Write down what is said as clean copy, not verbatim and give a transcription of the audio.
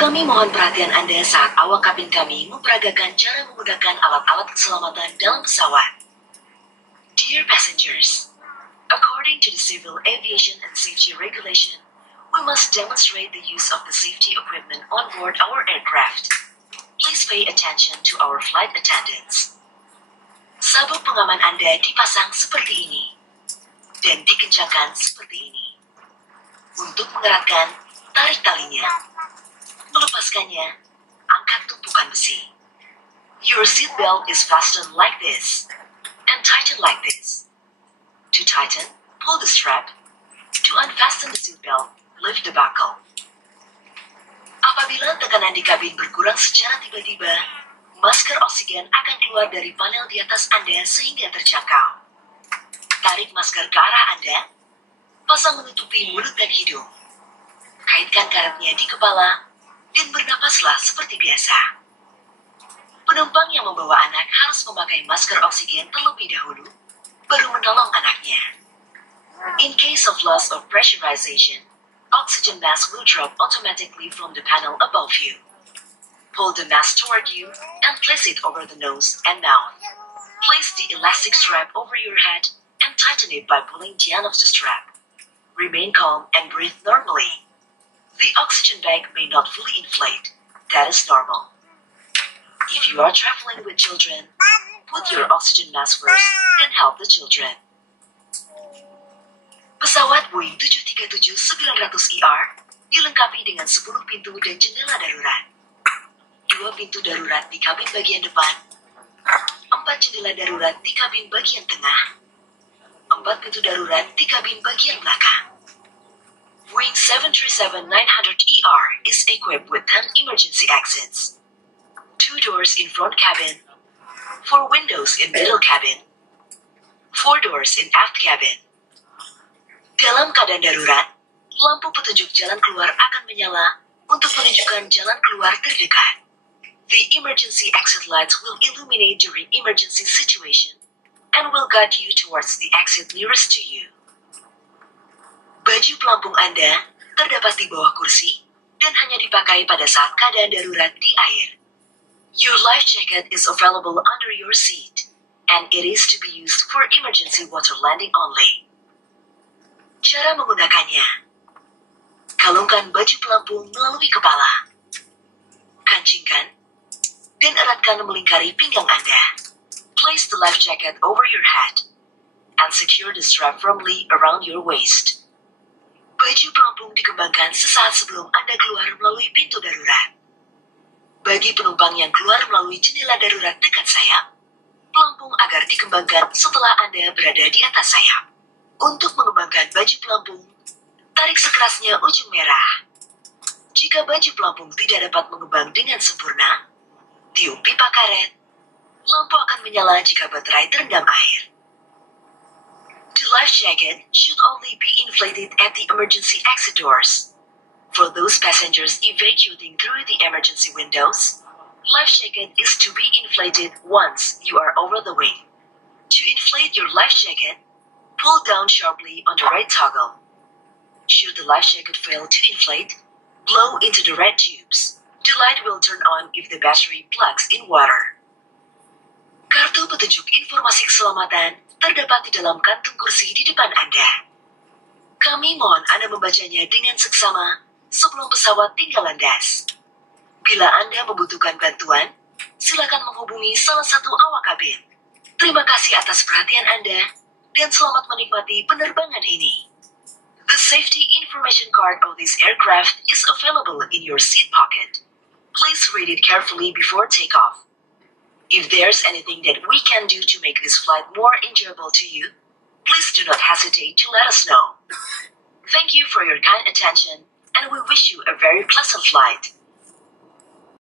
Kami mohon perhatian Anda saat awak kabin kami memperagakan cara menggunakan alat-alat keselamatan dalam pesawat. Dear passengers, according to the Civil Aviation and Safety Regulation, we must demonstrate the use of the safety equipment on board our aircraft. Please pay attention to our flight attendants. Sabuk pengaman Anda dipasang seperti ini dan dikencangkan seperti ini. Untuk mengeratkan, tarik talinya. Melepaskannya, angkat tumpukan besi. Your seat belt is fastened like this and tighten like this. To tighten, pull the strap. To unfasten the seat belt, lift the buckle. Apabila tekanan di kabin berkurang secara tiba-tiba, masker oksigen akan keluar dari panel di atas Anda sehingga terjangkau. Tarik masker ke arah Anda, pasang menutupi mulut dan hidung. Kaitkan karetnya di kepala, dan bernapaslah seperti biasa. Penumpang yang membawa anak harus memakai masker oksigen terlebih dahulu, baru menolong anaknya. In case of loss of pressurization, oxygen mask will drop automatically from the panel above you. Pull the mask toward you and place it over the nose and mouth. Place the elastic strap over your head and tighten it by pulling the end of the strap. Remain calm and breathe normally. The oxygen bag may not fully inflate. That is normal. If you are traveling with children, put your oxygen mask first, then help the children. Pesawat Boeing 737-900ER dilengkapi dengan 10 pintu dan jendela darurat. 2 pintu darurat di kabin bagian depan, 4 jendela darurat di kabin bagian tengah, 4 pintu darurat di kabin bagian belakang. Boeing 737-900ER is equipped with 10 emergency exits. 2 doors in front cabin, 4 windows in middle cabin, 4 doors in aft cabin. Dalam keadaan darurat, lampu petunjuk jalan keluar akan menyala untuk menunjukkan jalan keluar terdekat. The emergency exit lights will illuminate during emergency situation and will guide you towards the exit nearest to you. Baju pelampung Anda terdapat di bawah kursi dan hanya dipakai pada saat keadaan darurat di air. Your life jacket is available under your seat, and it is to be used for emergency water landing only. Cara menggunakannya: kalungkan baju pelampung melalui kepala, kancingkan, dan eratkan melingkari pinggang Anda. Place the life jacket over your head, and secure the strap firmly around your waist. Baju pelampung dikembangkan sesaat sebelum Anda keluar melalui pintu darurat. Bagi penumpang yang keluar melalui jendela darurat dekat sayap, pelampung agar dikembangkan setelah Anda berada di atas sayap. Untuk mengembangkan baju pelampung, tarik sekerasnya ujung merah. Jika baju pelampung tidak dapat mengembang dengan sempurna, tiup pipa karet. Lampu akan menyala jika baterai terendam air. The life jacket should only be inflated at the emergency exit doors. For those passengers evacuating through the emergency windows, life jacket is to be inflated once you are over the wing. To inflate your life jacket, pull down sharply on the right toggle. Should the life jacket fail to inflate, blow into the red tubes. The light will turn on if the battery plugs in water. Kartu petunjuk informasi keselamatan terdapat di dalam kantung kursi di depan Anda. Kami mohon Anda membacanya dengan seksama sebelum pesawat tinggal landas. Bila Anda membutuhkan bantuan, silakan menghubungi salah satu awak kabin. Terima kasih atas perhatian Anda, dan selamat menikmati penerbangan ini. The safety information card of this aircraft is available in your seat pocket. Please read it carefully before takeoff. If there's anything that we can do to make this flight more enjoyable to you, please do not hesitate to let us know. Thank you for your kind attention, and we wish you a very pleasant flight.